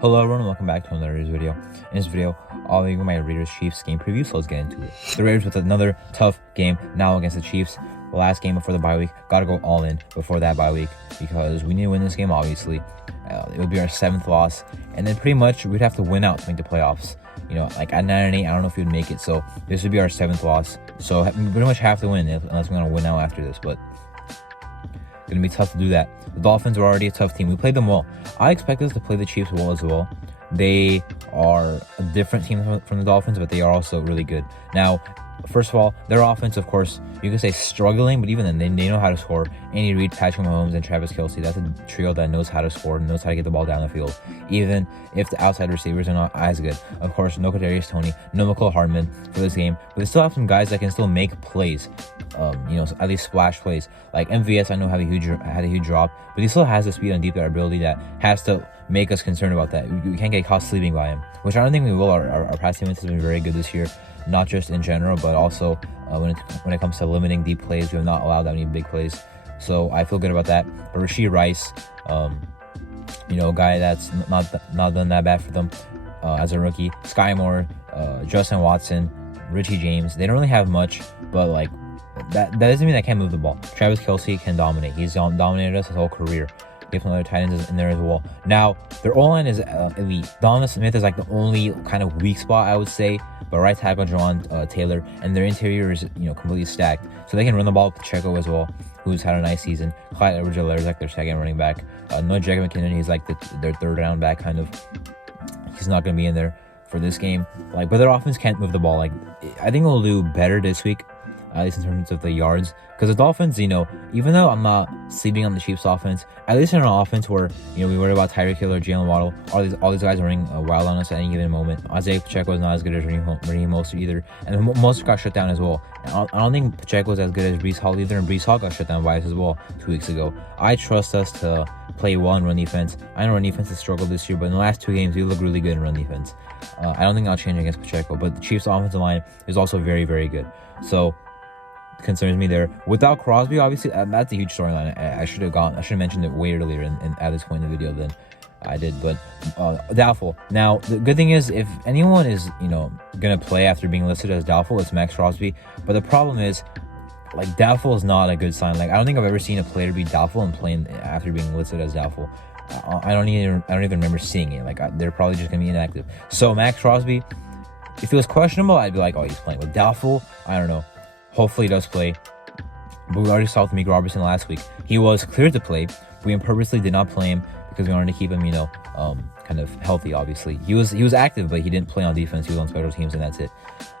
Hello everyone, welcome back to another Raiders video. In this video, I'll be giving my Raiders-Chiefs game preview, so let's get into it. The Raiders with another tough game now against the Chiefs. The last game before the bye week, gotta go all in before that bye week because we need to win this game, obviously. It would be our 7th loss, and then pretty much we'd have to win out to make the playoffs. You know, like at 9-8, I don't know if we would make it, so this would be our 7th loss. So we pretty much have to win unless we're gonna win out after this, but gonna be tough to do that. The Dolphins are already a tough team. We played them well. I expect us to play the Chiefs well as well. They are a different team from the Dolphins, but they are also really good. Now, first of all, their offense, of course, you could say struggling, but even then, they know how to score. Andy Reid, Patrick Mahomes, and Travis Kelce, that's a trio that knows how to score, knows how to get the ball down the field, even if the outside receivers are not as good. Of course, no Kadarius Toney, no McCall Hardman for this game, but they still have some guys that can still make plays, at least splash plays. Like MVS, I know had a huge drop, but he still has the speed and deep ability that has to make us concerned about that. We can't get caught sleeping by him, which I don't think we will. Our pass defense has been very good this year, not just in general, but also when it comes to limiting deep plays. We have not allowed that many big plays, so I feel good about that. But Rashee Rice, a guy that's not done that bad for them as a rookie. Sky Moore, Justin Watson, Richie James. They don't really have much, but like that doesn't mean they can't move the ball. Travis Kelce can dominate. He's dominated us his whole career. We have some other tight ends in there as well. Now, their O-line is elite. Donovan Smith is like the only kind of weak spot, I would say. But right tackle, Jawan Taylor, and their interior is, completely stacked. So they can run the ball with Pacheco as well, who's had a nice season. Clyde Edwards-Helaire is like their second running back. No Jacob McKinnon, he's like their third round back, kind of. He's not going to be in there for this game. But their offense can't move the ball. I think they'll do better this week, at least in terms of the yards. Because the Dolphins, even though I'm not sleeping on the Chiefs offense, at least in an offense where, we worry about Tyreek Hill or Jalen Waddle, all these guys running wild on us at any given moment. Isaiah Pacheco is not as good as Raheem Mostert either. And Mostert got shut down as well. And I don't think Pacheco is as good as Breece Hall either, and Breece Hall got shut down by us as well 2 weeks ago. I trust us to play well in run defense. I know run defense has struggled this year, but in the last 2 games, we look really good in run defense. I don't think I'll change against Pacheco, but the Chiefs offensive line is also very, very good. So concerns me there. Without Crosby, obviously, that's a huge storyline. I should have mentioned it way earlier at this point in the video than I did, but doubtful. Now, the good thing is, if anyone is, gonna play after being listed as doubtful, it's Max Crosby. But the problem is, doubtful is not a good sign. I don't think I've ever seen a player be doubtful and playing after being listed as doubtful. I don't even remember seeing it. They're probably just gonna be inactive. So Max Crosby, if it was questionable, I'd be like, oh, he's playing. With doubtful, I don't know. Hopefully he does play. But we already saw with Meek Robertson last week. He was cleared to play. We purposely did not play him because we wanted to keep him, kind of healthy, obviously. He was active, but he didn't play on defense. He was on special teams, and that's it.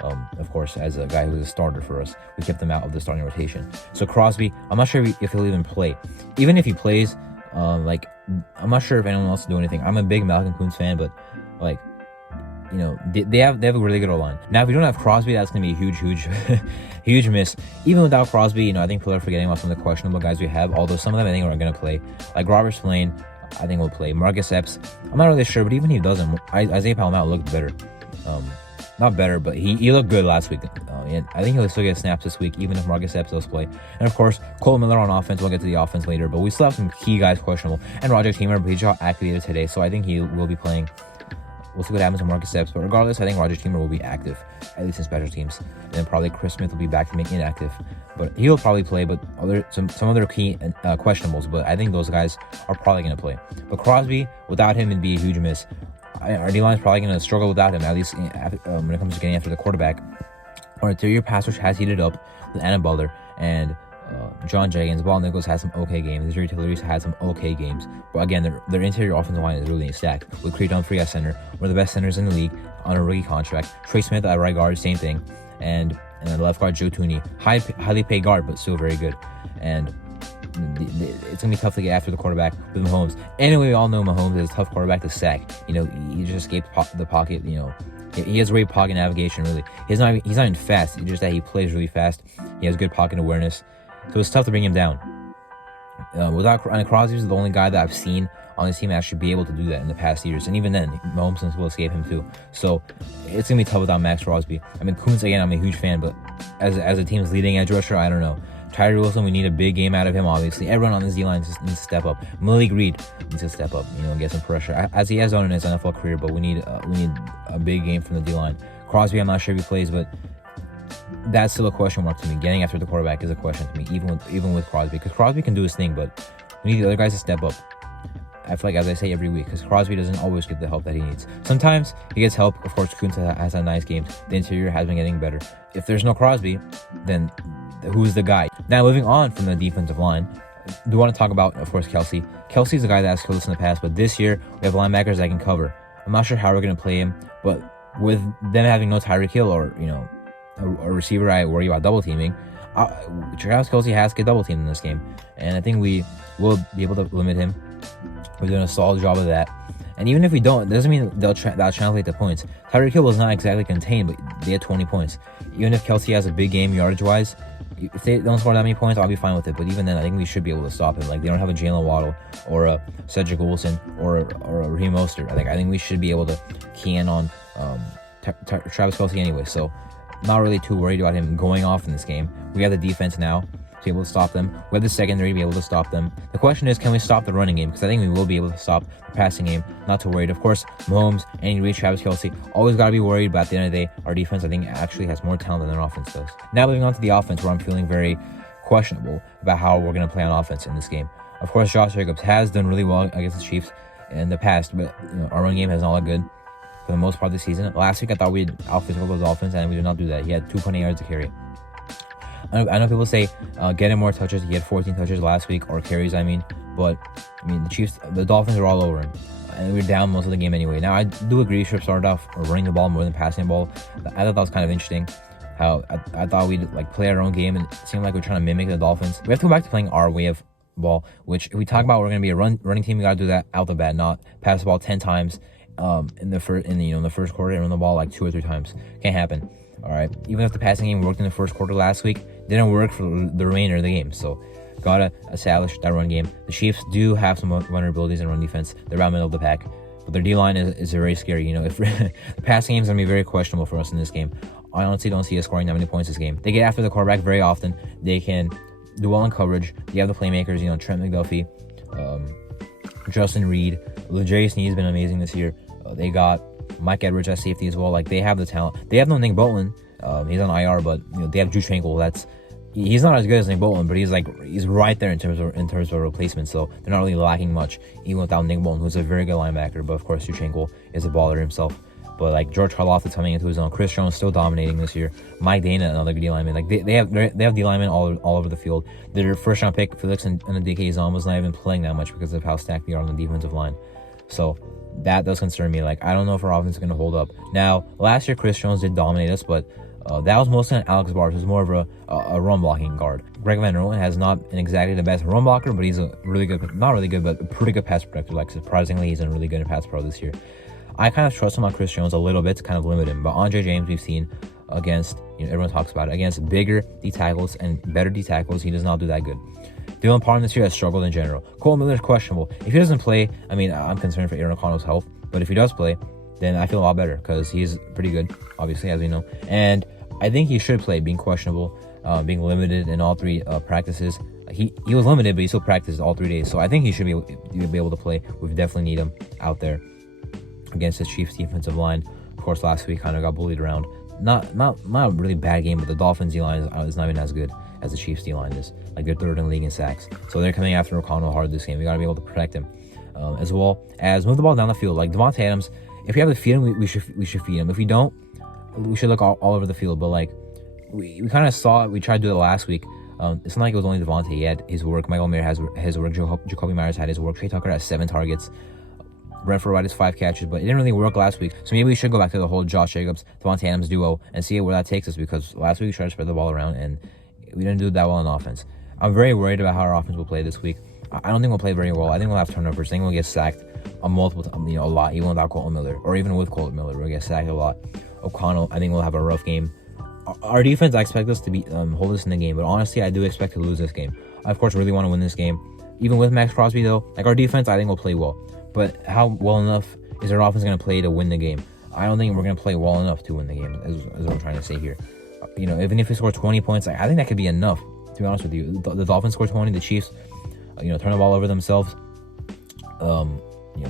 Of course, as a guy who was a starter for us, we kept him out of the starting rotation. So Crosby, I'm not sure if he'll even play. Even if he plays, I'm not sure if anyone else will do anything. I'm a big Malcolm Koonce fan, but they have a really good O-line. Now, if we don't have Crosby, that's going to be a huge, huge miss. Even without Crosby, I think people are forgetting about some of the questionable guys we have, although some of them I think are going to play. Like Robert Spillane, I think will play. Marcus Epps, I'm not really sure, but even if he doesn't, Isaiah Palomar looked better. Not better, but he looked good last week. And I think he'll still get snaps this week, even if Marcus Epps does play. And of course, Cole Miller on offense. We'll get to the offense later, but we still have some key guys questionable. And Roger Teamer, but he got activated today, so I think he will be playing. We'll see what happens with Marcus Epps, but regardless, I think Roger Teamer will be active, at least in special teams. And then probably Chris Smith will be back to make inactive. But he'll probably play, but some other key questionables, but I think those guys are probably going to play. But Crosby, without him, it'd be a huge miss. Our D-line is probably going to struggle without him, at least when it comes to getting after the quarterback. Our interior pass rush has heated up with Anna Butler and John Jenkins. Ball Nichols had some okay games. Jerry Tillery's had some okay games. But again, their interior offensive line is really stacked. With Creed Humphrey at center, one of the best centers in the league on a rookie contract. Trey Smith at right guard, same thing. And the left guard, Joe Tooney. Highly paid guard, but still very good. And it's going to be tough to get after the quarterback with Mahomes. Anyway, we all know Mahomes is a tough quarterback to sack. He just escaped the pocket, He has great pocket navigation, really. He's not even fast. It's just that he plays really fast. He has good pocket awareness. So it's tough to bring him down. Crosby is the only guy that I've seen on this team actually be able to do that in the past years. And even then, Mahomes will escape him too. So it's going to be tough without Max Crosby. Koonce, again, I'm a huge fan, but as a team's leading edge rusher, I don't know. Tyree Wilson, we need a big game out of him, obviously. Everyone on this D-line needs to step up. Malik Reed needs to step up, get some pressure, as he has done in his NFL career, but we need a big game from the D-line. Crosby, I'm not sure if he plays, but that's still a question mark to me. Getting after the quarterback is a question to me, even with Crosby, because Crosby can do his thing, but we need the other guys to step up. I feel like, as I say every week, because Crosby doesn't always get the help that he needs. Sometimes he gets help. Of course, Kuntz has had nice games. The interior has been getting better. If there's no Crosby, then who's the guy? Now, moving on from the defensive line, I do want to talk about, of course, Kelsey. Kelsey's the guy that has killed us in the past, but this year we have linebackers that can cover. I'm not sure how we're going to play him, but with them having no Tyreek Hill or a receiver I worry about double teaming, Travis Kelsey has to get double teamed in this game, and I think we will be able to limit him. We're doing a solid job of that. And even if we don't, it doesn't mean that'll translate to points. Tyreek Hill was not exactly contained, but they had 20 points. Even if Kelsey has a big game yardage-wise, if they don't score that many points, I'll be fine with it. But even then, I think we should be able to stop him. Like, they don't have a Jalen Waddle or a Cedric Wilson or a Raheem Mostert. I think we should be able to key in on Travis Kelsey anyway. So, not really too worried about him going off in this game. We have the defense now to be able to stop them. We have the secondary to be able to stop them. The question is, can we stop the running game? Because I think we will be able to stop the passing game. Not too worried. Of course, Mahomes, Andy Reid, Travis Kelsey, always got to be worried. But at the end of the day, our defense, I think, actually has more talent than our offense does. Now, moving on to the offense, where I'm feeling very questionable about how we're going to play on offense in this game. Of course, Josh Jacobs has done really well against the Chiefs in the past, but our run game has not looked good for the most part of the season. Last week, I thought we'd out-physical the Dolphins, and we did not do that. He had 2.8 yards to carry. I know people say get him more touches. He had 14 touches last week, or carries, but the Dolphins are all over him, and we're down most of the game anyway. Now, I do agree, should have started off running the ball more than passing the ball. I thought that was kind of interesting. How I thought we'd play our own game, and it seemed like we're trying to mimic the Dolphins. We have to go back to playing our way of ball, which if we talk about we're going to be a running team, we got to do that out the bat, not pass the ball 10 times in the first quarter and run the ball 2 or 3 times. Can't happen. All right. Even if the passing game worked in the first quarter last week, didn't work for the remainder of the game. So gotta establish that run game. The Chiefs do have some vulnerabilities in run defense. They're around middle of the pack, but their D-line is very scary. If the passing game is gonna be very questionable for us in this game. I honestly don't see us scoring that many points this game. They get after the quarterback very often. They can do well in coverage. They have the playmakers. Trent McDuffie, Justin Reed, L'Jarius Sneed has been amazing this year. They got Mike Edwards at safety as well. They have the talent. They have no Nick Bolton. He's on IR, but they have Drew Tranquil. He's not as good as Nick Bolton, but he's right there in terms of replacement. So they're not really lacking much, even without Nick Bolton, who's a very good linebacker. But of course, Drew Tranquil is a baller himself. But George Karlaftis is coming into his own. Chris Jones still dominating this year. Mike Dana, another good D lineman. They have D linemen all over the field. Their first round pick, Felix and the DK Zon, was not even playing that much because of how stacked they are on the defensive line. So that does concern me. I don't know if our offense is going to hold up. Now, last year Chris Jones did dominate us, but that was mostly on Alex Bars, who's more of a run blocking guard. Greg Van Roten has not been exactly the best run blocker, but he's a really good, not really good, but a pretty good pass protector. Surprisingly, he's been really good in pass pro this year. I kind of trust him on Chris Jones a little bit to kind of limit him, but Andre James we've seen against, everyone talks about it, against bigger D tackles and better D tackles, he does not do that good. Dylan Parham this year has struggled in general. Cole Miller is questionable. If he doesn't play, I'm concerned for Aaron O'Connell's health, but if he does play, then I feel a lot better because he's pretty good, obviously, as we know. And I think he should play, being questionable, being limited in all 3 practices. He was limited, but he still practiced all 3 days, so I think he should be able to play. We definitely need him out there against the Chiefs defensive line. Of course, last week kind of got bullied around. Not a really bad game, but the Dolphins D-line is not even as good as the Chiefs D-line is. They're third in the league in sacks. So they're coming after O'Connell hard this game. We got to be able to protect him. As well as move the ball down the field. Devontae Adams, if we have to feed him, we should feed him. If we don't, we should look all over the field. But we kind of saw it. We tried to do it last week. It's not like it was only Devontae. He had his work. Michael Mayer has his work. Jacoby Myers had his work. Trey Tucker has 7 targets. Renfrow Wright has 5 catches, but it didn't really work last week. So maybe we should go back to the whole Josh Jacobs, Devontae Adams duo and see where that takes us, because last week we tried to spread the ball around and we didn't do that well on offense. I'm very worried about how our offense will play this week. I don't think we'll play very well. I think we'll have turnovers. I think we'll get sacked a lot, even without Colton Miller, or even with Colton Miller. We'll get sacked a lot. O'Connell, I think we'll have a rough game. Our defense, I expect us to be hold us in the game, but honestly, I do expect to lose this game. I, of course, really want to win this game. Even with Max Crosby, though, our defense, I think will play well. But how well enough is our offense going to play to win the game? I don't think we're going to play well enough to win the game, is what I'm trying to say here. Even if we score 20 points, I think that could be enough To be honest with you, the Dolphins score 20, the Chiefs, turn the ball over themselves.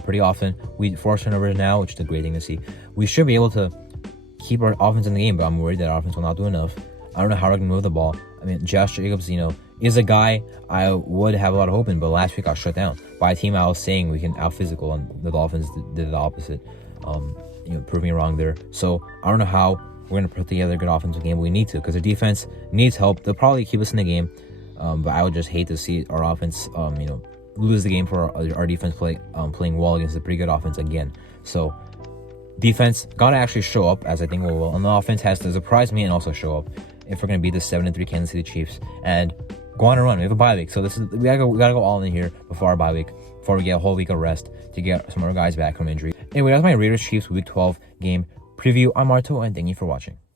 Pretty often. We force turnovers now, which is a great thing to see. We should be able to keep our offense in the game, but I'm worried that our offense will not do enough. I don't know how we're going to move the ball. I mean, Josh Jacobs, is a guy I would have a lot of hope in, but last week I got shut down by a team I was saying we can out-physical, and the Dolphins did the opposite, proving me wrong there. So I don't know how we're going to put together a good offensive game. We need to, because the defense needs help. They'll probably keep us in the game, but I would just hate to see our offense, lose the game for our defense playing well against a pretty good offense again. So defense gotta actually show up, as I think we will, and the offense has to surprise me and also show up if we're gonna beat the 7-3 Kansas City Chiefs and go on a run. We have a bye week, so we gotta go all in here before our bye week, before we get a whole week of rest to get some of our guys back from injury. Anyway, that's my Raiders Chiefs Week 12 game preview. I'm Marto, and thank you for watching.